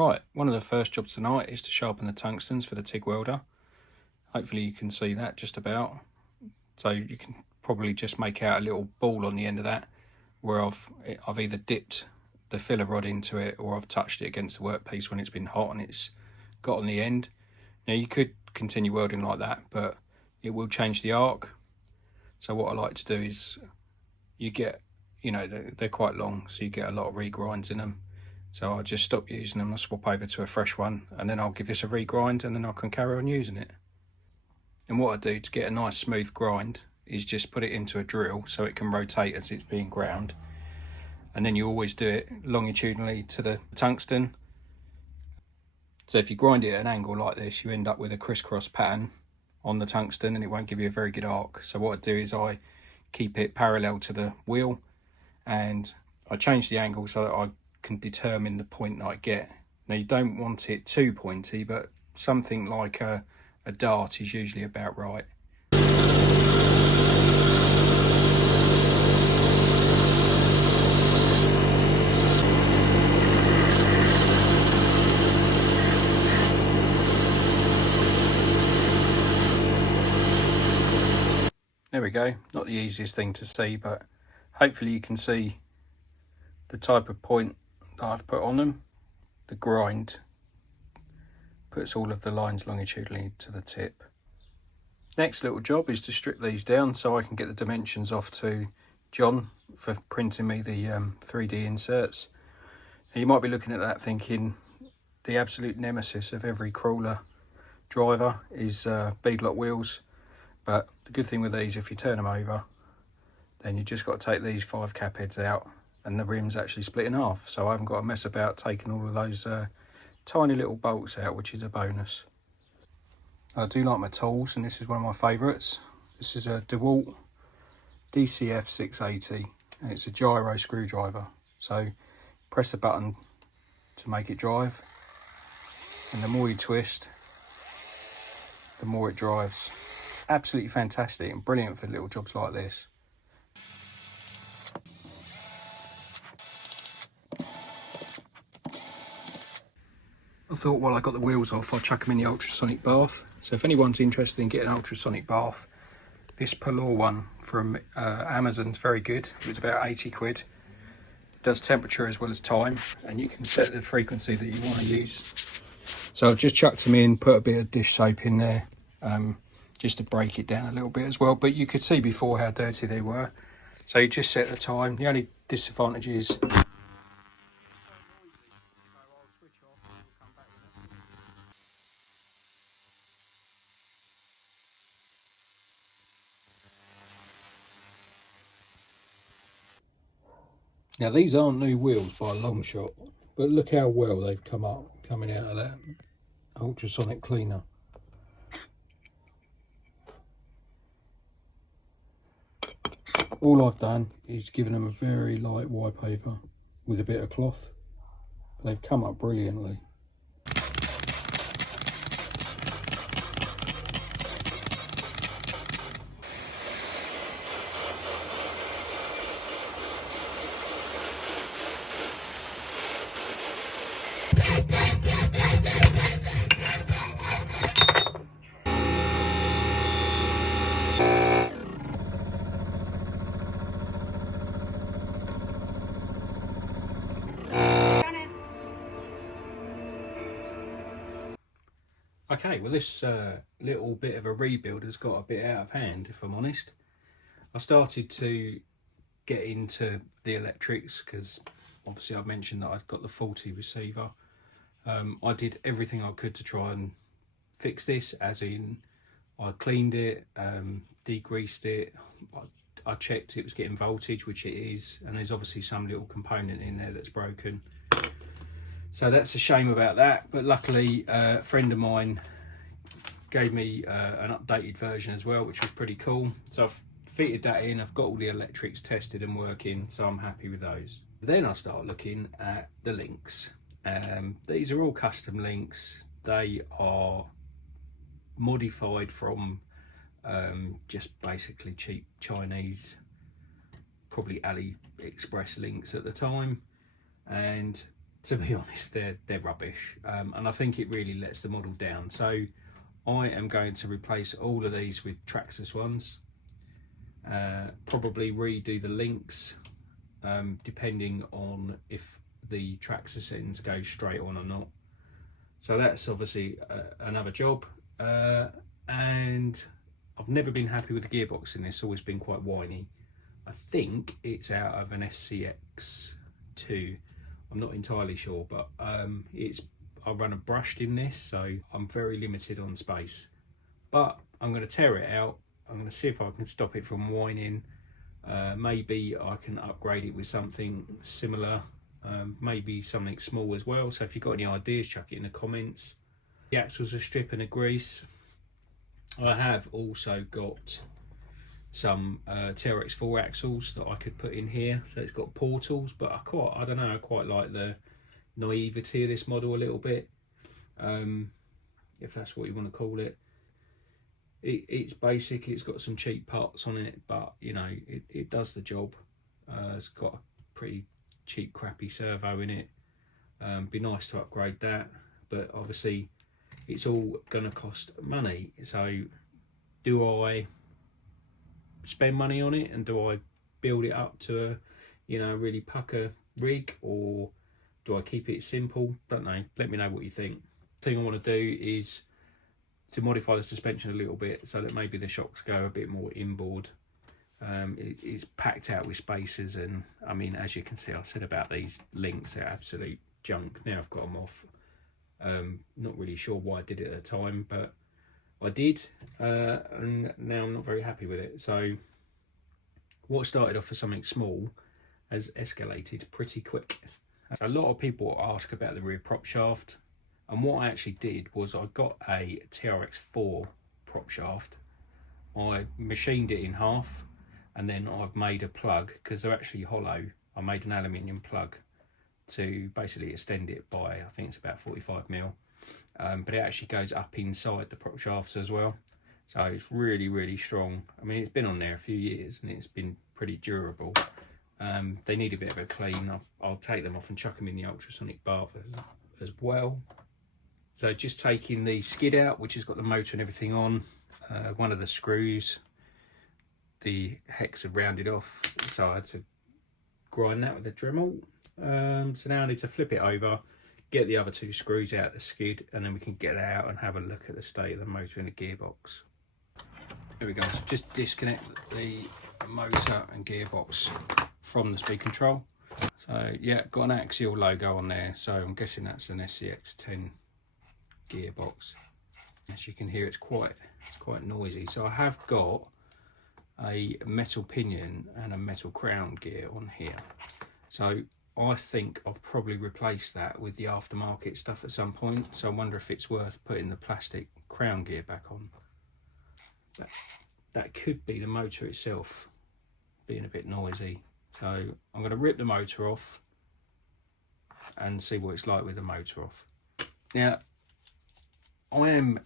Right, one of the first jobs tonight is to sharpen the tungstens for the TIG welder. Hopefully you can see that just about. So you can probably just make out a little ball on the end of that where I've either dipped the filler rod into it or I've touched it against the workpiece when it's been hot and it's got on the end. Now you could continue welding like that, but it will change the arc. So what I like to do is you get, they're quite long, so you get a lot of regrinds in them. So I'll just stop using them, I'll swap over to a fresh one, and then I'll give this a regrind, and then I can carry on using it. And what I do to get a nice smooth grind is just put it into a drill so it can rotate as it's being ground. And then you always do it longitudinally to the tungsten. So if you grind it at an angle like this, you end up with a crisscross pattern on the tungsten and it won't give you a very good arc. So what I do is I keep it parallel to the wheel and I change the angle so that I can determine the point that I get. Now you don't want it too pointy, but something like a dart is usually about right. There we go, not the easiest thing to see, but hopefully you can see the type of point that I've put on them. The grind puts all of the lines longitudinally to the tip. Next little job is to strip these down so I can get the dimensions off to John for printing me the 3D inserts. Now you might be looking at that thinking the absolute nemesis of every crawler driver is beadlock wheels. But the good thing with these, if you turn them over, then you just got to take these 5 cap heads out and the rim's actually split in half. So I haven't got to mess about taking all of those tiny little bolts out, which is a bonus. I do like my tools, and this is one of my favourites. This is a DeWalt DCF 680 and it's a gyro screwdriver. So press the button to make it drive, and the more you twist, the more it drives. It's absolutely fantastic and brilliant for little jobs like this. I thought while I got the wheels off, I'd chuck them in the ultrasonic bath. So if anyone's interested in getting an ultrasonic bath, this Pelor one from Amazon's very good. It was about 80 quid. It does temperature as well as time, and you can set the frequency that you want to use. So I've just chucked them in, put a bit of dish soap in there, just to break it down a little bit as well. But you could see before how dirty they were. So you just set the time. The only disadvantage is now these aren't new wheels by a long shot, but look how well they've come up coming out of that ultrasonic cleaner. All I've done is given them a very light wipe over with a bit of cloth. They've come up brilliantly. Okay, well this little bit of a rebuild has got a bit out of hand, if I'm honest. I started to get into the electrics because obviously I mentioned that I've got the faulty receiver. I did everything I could to try and fix this, as in I cleaned it, degreased it, I checked it was getting voltage, which it is, and there's obviously some little component in there that's broken. So that's a shame about that, but luckily a friend of mine gave me an updated version as well, which was pretty cool. So I've fitted that in, I've got all the electrics tested and working, so I'm happy with those. Then I start looking at the links. These are all custom links. They are modified from just basically cheap Chinese, probably AliExpress links at the time, and to be honest, they're rubbish, and I think it really lets the model down. So I am going to replace all of these with Traxxas ones. Probably redo the links, depending on if the Traxxas ends go straight on or not. So that's obviously another job, and I've never been happy with the gearbox in this. It's always been quite whiny. I think it's out of an SCX2. I'm not entirely sure, but I run a brushed in this, so I'm very limited on space. But I'm going to tear it out. I'm going to see if I can stop it from whining. Maybe I can upgrade it with something similar, maybe something small as well. So if you've got any ideas, chuck it in the comments. The axles are strip and a grease. I have also got some TRX4 axles that I could put in here, so it's got portals, but I don't know, I quite like the naivety of this model a little bit, if that's what you want to call it. It's basic, it's got some cheap parts on it, but you know, it does the job. It's got a pretty cheap crappy servo in it. Be nice to upgrade that, but obviously it's all gonna cost money. So do I spend money on it, and do I build it up to a, you know, really pucker rig, or do I keep it simple? Don't know. Let me know what you think. The thing I want to do is to modify the suspension a little bit so that maybe the shocks go a bit more inboard. It's packed out with spacers, and I mean, as you can see, I said about these links, they're absolute junk. Now I've got them off. Not really sure why I did it at the time, but I did, and now I'm not very happy with it. So what started off as something small has escalated pretty quick. So a lot of people ask about the rear prop shaft, and what I actually did was I got a TRX4 prop shaft. I machined it in half, and then I've made a plug, because they're actually hollow. I made an aluminium plug to basically extend it by, I think it's about 45mm. But it actually goes up inside the prop shafts as well, so it's really, really strong. I mean, it's been on there a few years and it's been pretty durable. They need a bit of a clean. I'll take them off and chuck them in the ultrasonic bath as well. So just taking the skid out, which has got the motor and everything on, one of the screws, the hex have rounded off, so I had to grind that with a Dremel. So now I need to flip it over, get the other two screws out of the skid, and then we can get out and have a look at the state of the motor and the gearbox. There we go. So just disconnect the motor and gearbox from the speed control. So yeah, got an Axial logo on there, so I'm guessing that's an SCX10 gearbox. As you can hear, it's quite noisy. So I have got a metal pinion and a metal crown gear on here. So I think I'll probably replace that with the aftermarket stuff at some point. So I wonder if it's worth putting the plastic crown gear back on. That could be the motor itself being a bit noisy. So I'm going to rip the motor off and see what it's like with the motor off. Now, I am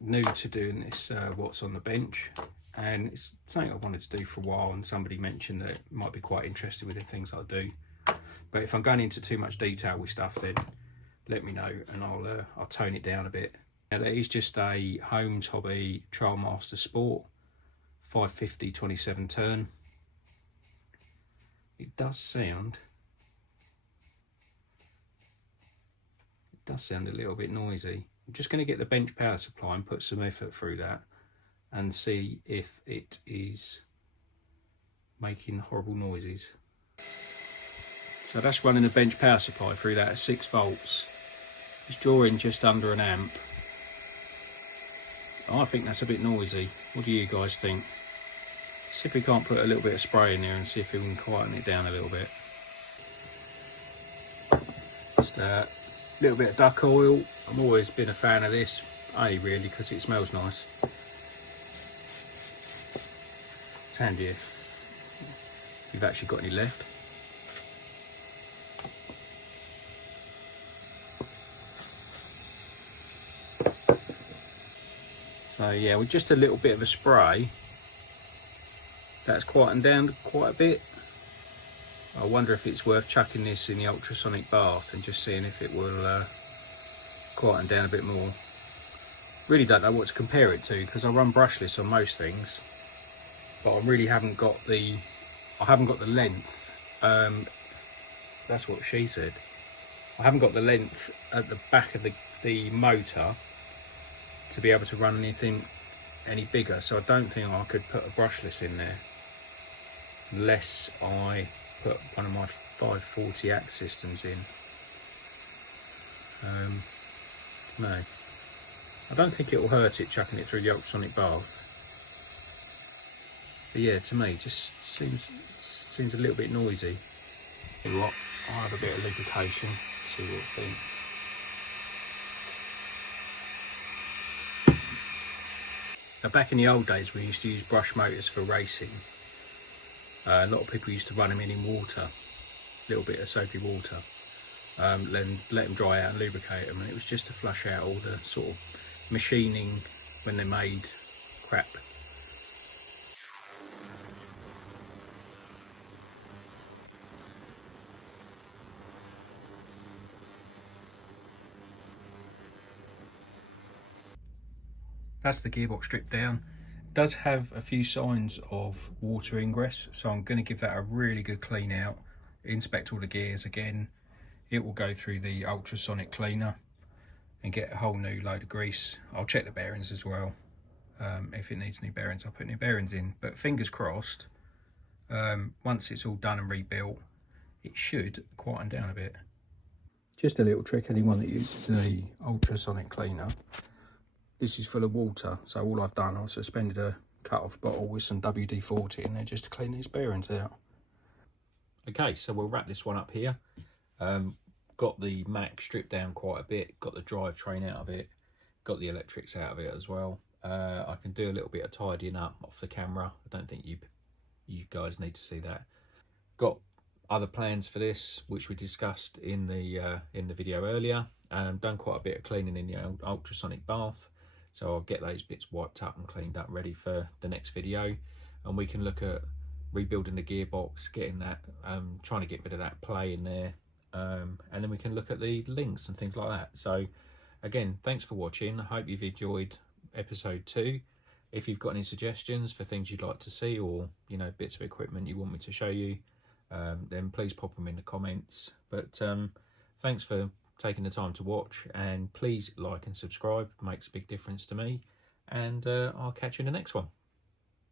new to doing this what's on the bench, and it's something I wanted to do for a while, and somebody mentioned that it might be quite interested with the things I do. But if I'm going into too much detail with stuff, then let me know and I'll tone it down a bit. Now, that is just a Holmes Hobby Trailmaster Sport 550 27 turn. It does sound a little bit noisy. I'm just going to get the bench power supply and put some effort through that and see if it is making horrible noises. So that's running the bench power supply through that at 6 volts. It's drawing just under an amp. I think that's a bit noisy. What do you guys think? See if we can't put a little bit of spray in there and see if we can quieten it down a little bit. Just a little bit of duck oil. I've always been a fan of this, really, because it smells nice. It's handy if you've actually got any left. So yeah, with just a little bit of a spray, that's quietened down quite a bit. I wonder if it's worth chucking this in the ultrasonic bath and just seeing if it will quieten down a bit more. Really don't know what to compare it to because I run brushless on most things, but I really haven't got the length. That's what she said. I haven't got the length at the back of the motor to be able to run anything any bigger, so I don't think I could put a brushless in there unless I put one of my 540 axe systems in. No, I don't think it will hurt it chucking it through the ultrasonic bath, but yeah, to me just seems a little bit noisy. Tell you what, I'll have a bit of lubrication, see what I think. Now, back in the old days we used to use brush motors for racing. A lot of people used to run them in water, a little bit of soapy water, then let them dry out and lubricate them, and it was just to flush out all the sort of machining when they made crap. That's the gearbox stripped down. It does have a few signs of water ingress, so I'm going to give that a really good clean out, inspect all the gears again. It will go through the ultrasonic cleaner and get a whole new load of grease. I'll check the bearings as well. If it needs new bearings, I'll put new bearings in, but fingers crossed, once it's all done and rebuilt, it should quieten down a bit. Just a little trick, anyone that uses the ultrasonic cleaner, this is full of water, so all I've done, I've suspended a cut-off bottle with some WD-40 in there just to clean these bearings out. Okay, so we'll wrap this one up here. Got the Mack stripped down quite a bit, got the drivetrain out of it, got the electrics out of it as well. I can do a little bit of tidying up off the camera. I don't think you guys need to see that. Got other plans for this, which we discussed in the video earlier. Done quite a bit of cleaning in the ultrasonic bath, so I'll get those bits wiped up and cleaned up, ready for the next video, and we can look at rebuilding the gearbox, getting that, trying to get rid of that play in there, and then we can look at the links and things like that. So again, thanks for watching. I hope you've enjoyed episode 2. If you've got any suggestions for things you'd like to see, or bits of equipment you want me to show you, then please pop them in the comments. But thanks for taking the time to watch, and please like and subscribe. It makes a big difference to me, and I'll catch you in the next one.